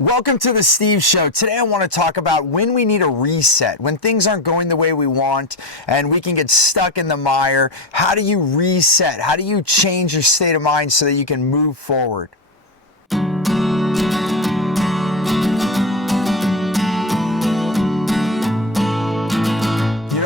Welcome to the Steve Show. Today I want to talk about when we need a reset, when things aren't going the way we want and we can get stuck in the mire. How do you reset? How do you change your state of mind so that you can move forward?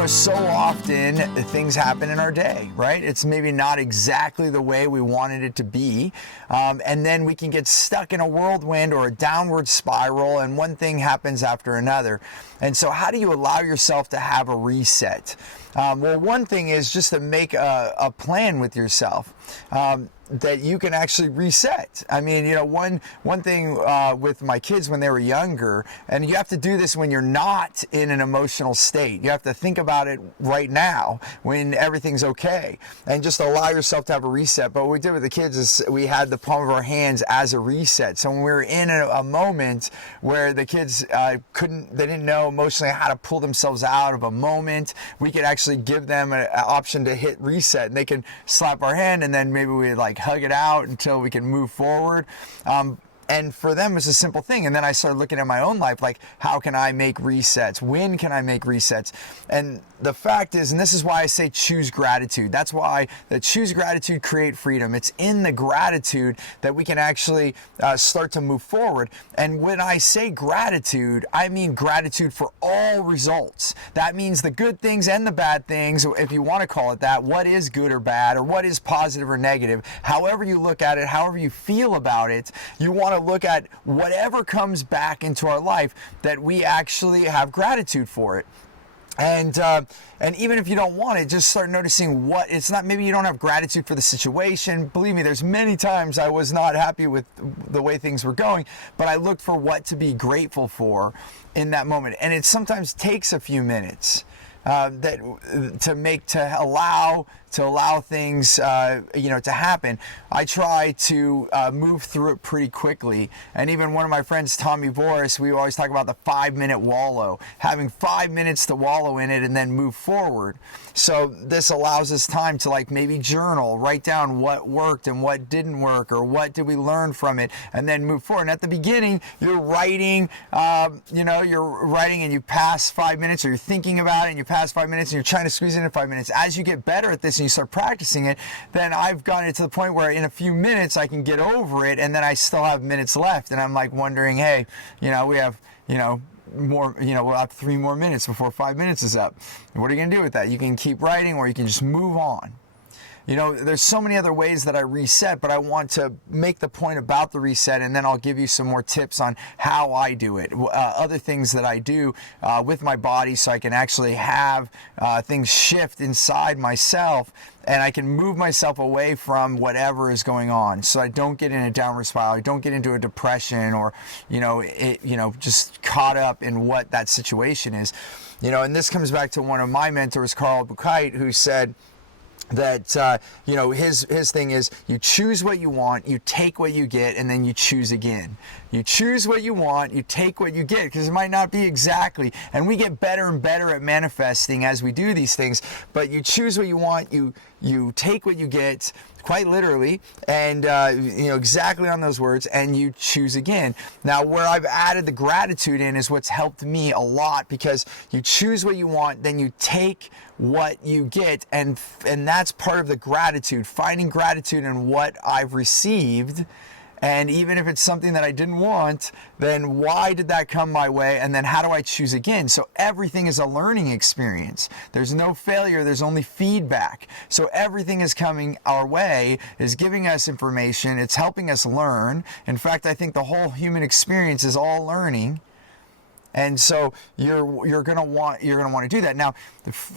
So often things happen in our day, right? It's maybe not exactly the way we wanted it to be. And then we can get stuck in a whirlwind or a downward spiral, and one thing happens after another. And so how do you allow yourself to have a reset? Well, one thing is just to make a plan with yourself. That you can actually reset. I mean, one thing with my kids when they were younger, and you have to do this when you're not in an emotional state. You have to think about it right now when everything's okay and just allow yourself to have a reset. But what we did with the kids is we had the palm of our hands as a reset. So when we were in a moment where the kids they didn't know emotionally how to pull themselves out of a moment, we could actually give them an option to hit reset, and they can slap our hand, and then maybe we hug it out until we can move forward. And for them, it's a simple thing. And then I started looking at my own life, like, how can I make resets? When can I make resets? And the fact is, and this is why I say choose gratitude. That's why the choose gratitude, create freedom. It's in the gratitude that we can actually start to move forward. And when I say gratitude, I mean gratitude for all results. That means the good things and the bad things, if you want to call it that. What is good or bad, or what is positive or negative? However you look at it, however you feel about it, you want to look at whatever comes back into our life that we actually have gratitude for it. And even if you don't want it, just start noticing what it's not. Maybe you don't have gratitude for the situation. Believe me, there's many times I was not happy with the way things were going, but I looked for what to be grateful for in that moment. And it sometimes takes a few minutes to allow things to happen. I try to move through it pretty quickly. And even one of my friends, Tommy Boris, we always talk about the 5-minute wallow, having 5 minutes to wallow in it and then move forward. So this allows us time to maybe journal, write down what worked and what didn't work, or what did we learn from it, and then move forward. And at the beginning, you're writing, and you pass 5 minutes, or you're thinking about it and you pass 5 minutes and you're trying to squeeze it in 5 minutes. As you get better at this and you start practicing it, then I've gotten it to the point where in a few minutes I can get over it, and then I still have minutes left, and I'm wondering, hey, we have, more, we'll have 3 more minutes before 5 minutes is up. What are you going to do with that? You can keep writing, or you can just move on. There's so many other ways that I reset, but I want to make the point about the reset, and then I'll give you some more tips on how I do it. Other things that I do with my body so I can actually have things shift inside myself, and I can move myself away from whatever is going on, so I don't get in a downward spiral, I don't get into a depression, or just caught up in what that situation is. And this comes back to one of my mentors, Buchheit, who said that his thing is, you choose what you want, you take what you get, and then you choose again. You choose what you want, you take what you get, because it might not be exactly, and we get better and better at manifesting as we do these things, but you choose what you want, you take what you get, quite literally, and exactly on those words, and you choose again. Now, where I've added the gratitude in is what's helped me a lot, because you choose what you want, then you take what you get, and that's part of the gratitude, finding gratitude in what I've received. And even if it's something that I didn't want, then why did that come my way? And then how do I choose again? So everything is a learning experience. There's no failure, there's only feedback. So everything is coming our way, is giving us information, it's helping us learn. In fact, I think the whole human experience is all learning. And so you're gonna want to do that. Now,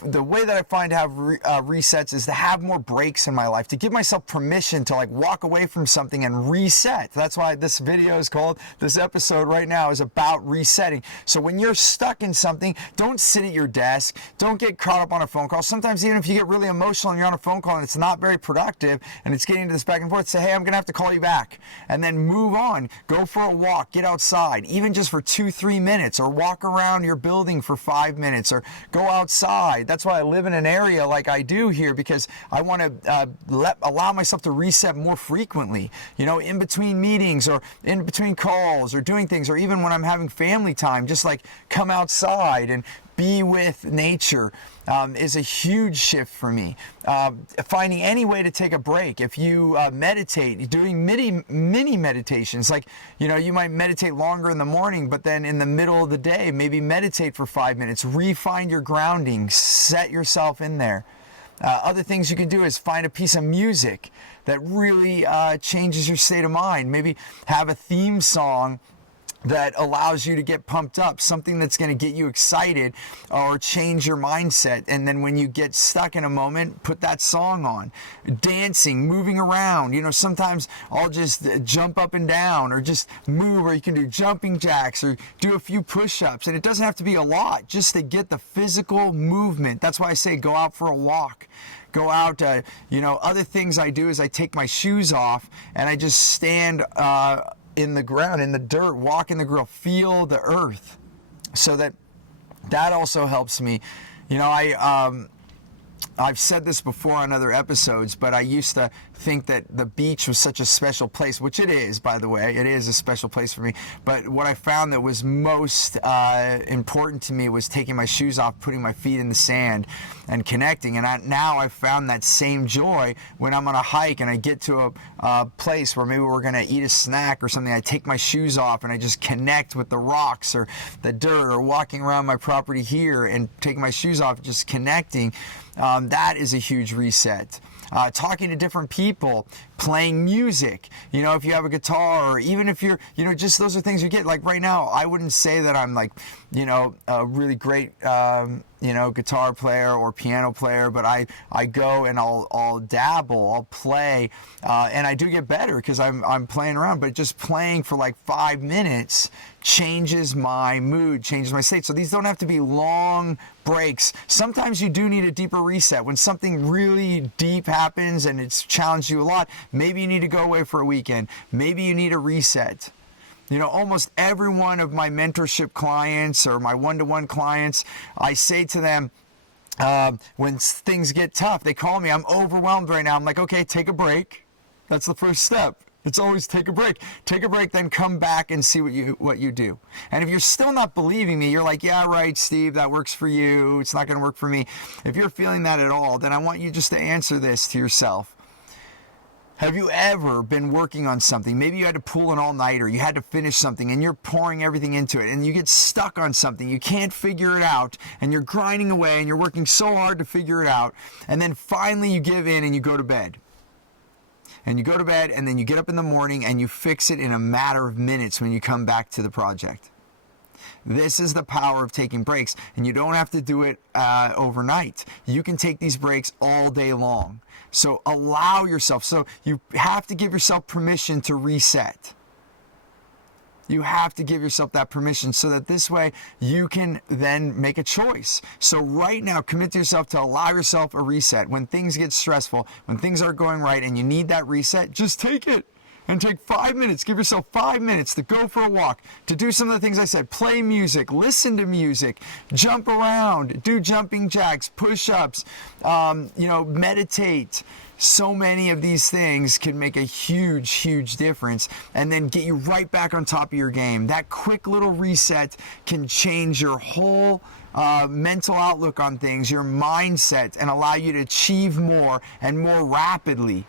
the way that I find to have resets is to have more breaks in my life, to give myself permission to walk away from something and reset. That's why this video is called, this episode right now is about resetting. So when you're stuck in something, don't sit at your desk, don't get caught up on a phone call. Sometimes even if you get really emotional and you're on a phone call and it's not very productive and it's getting into this back and forth, say, hey, I'm gonna have to call you back, and then move on. Go for a walk, get outside, even just for 2-3 minutes, or walk around your building for 5 minutes, or go outside. That's why I live in an area like I do here, because I want to allow myself to reset more frequently, in between meetings or in between calls or doing things, or even when I'm having family time, just like come outside and be with nature is a huge shift for me. Finding any way to take a break. If you meditate, doing mini meditations, like, you might meditate longer in the morning, but then in the middle of the day, maybe meditate for 5 minutes, refine your grounding, set yourself in there. Other things you can do is find a piece of music that really changes your state of mind. Maybe have a theme song that allows you to get pumped up, something that's going to get you excited or change your mindset. And then when you get stuck in a moment, put that song on. Dancing, moving around. Sometimes I'll just jump up and down or just move, or you can do jumping jacks or do a few push-ups. And it doesn't have to be a lot, just to get the physical movement. That's why I say go out for a walk. Go out, other things I do is I take my shoes off and I just stand in the ground, in the dirt, walk in the ground, feel the earth. So that also helps me. I've said this before on other episodes, but I used to think that the beach was such a special place, which it is, by the way. It is a special place for me. But what I found that was most important to me was taking my shoes off, putting my feet in the sand, and connecting. And now I've found that same joy when I'm on a hike and I get to a place where maybe we're going to eat a snack or something. I take my shoes off and I just connect with the rocks or the dirt, or walking around my property here and taking my shoes off, just connecting. That is a huge reset. Talking to different people, playing music, if you have a guitar, or even if you're, just those are things you get. Like right now, I wouldn't say that I'm like, a really great, guitar player or piano player, but I go and I'll dabble, I'll play, and I do get better because I'm playing around, but just playing for like 5 minutes changes my mood, changes my state. So these don't have to be long breaks. Sometimes you do need a deeper reset. When something really deep happens and it's challenged you a lot, maybe you need to go away for a weekend. Maybe you need a reset. Almost every one of my mentorship clients or my one-to-one clients, I say to them, when things get tough, they call me, I'm overwhelmed right now. I'm like, okay, take a break. That's the first step. It's always take a break. Take a break, then come back and see what you do. And if you're still not believing me, you're like, yeah, right, Steve, that works for you. It's not going to work for me. If you're feeling that at all, then I want you just to answer this to yourself. Have you ever been working on something? Maybe you had to pull an all-nighter. You had to finish something and you're pouring everything into it and you get stuck on something. You can't figure it out and you're grinding away and you're working so hard to figure it out. And then finally you give in and you go to bed. And you go to bed and then you get up in the morning and you fix it in a matter of minutes when you come back to the project. This is the power of taking breaks, and you don't have to do it overnight. You can take these breaks all day long. So allow yourself. So you have to give yourself permission to reset. You have to give yourself that permission so that this way you can then make a choice. So right now, commit to yourself to allow yourself a reset. When things get stressful, when things aren't going right and you need that reset, just take it. And take 5 minutes. Give yourself 5 minutes to go for a walk, to do some of the things I said. Play music, listen to music, jump around, do jumping jacks, push-ups, meditate. So many of these things can make a huge, huge difference and then get you right back on top of your game. That quick little reset can change your whole mental outlook on things, your mindset, and allow you to achieve more and more rapidly.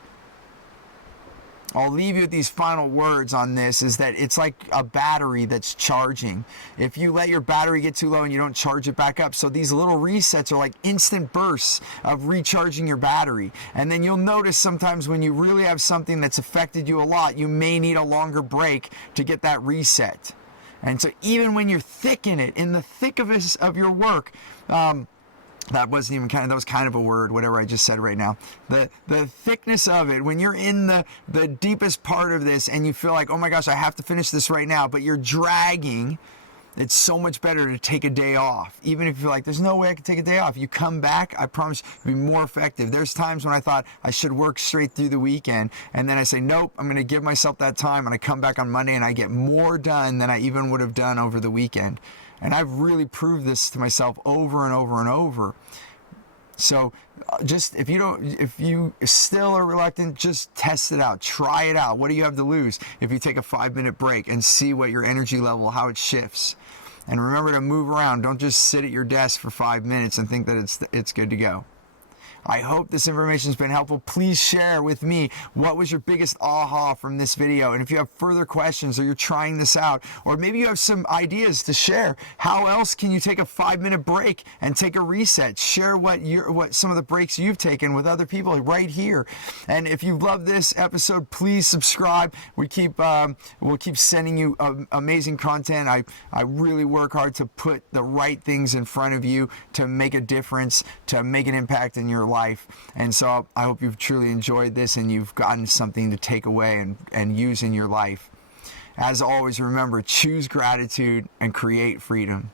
I'll leave you with these final words on this, is that it's like a battery that's charging. If you let your battery get too low and you don't charge it back up, so these little resets are like instant bursts of recharging your battery. And then you'll notice sometimes when you really have something that's affected you a lot, you may need a longer break to get that reset. And so even when you're thick in it, in the thick of your work, that was kind of a word, whatever I just said right now. The thickness of it, when you're in the deepest part of this and you feel like, oh my gosh, I have to finish this right now, but you're dragging It's so much better to take a day off. Even if you're like, there's no way I can take a day off. You come back, I promise you'll be more effective. There's times when I thought I should work straight through the weekend, and then I say, nope, I'm going to give myself that time, and I come back on Monday and I get more done than I even would have done over the weekend. And I've really proved this to myself over and over and over. So just if you still are reluctant, just test it out. Try it out. What do you have to lose if you take a 5-minute break and see what your energy level, how it shifts? And remember to move around. Don't just sit at your desk for 5 minutes and think that it's good to go. I hope this information has been helpful. Please share with me what was your biggest aha from this video. And if you have further questions or you're trying this out, or maybe you have some ideas to share, how else can you take a 5-minute break and take a reset? Share what some of the breaks you've taken with other people right here. And if you love this episode, please subscribe. We'll keep sending you amazing content. I really work hard to put the right things in front of you to make a difference, to make an impact in your life. And so I hope you've truly enjoyed this and you've gotten something to take away and use in your life. As always, remember, choose gratitude and create freedom.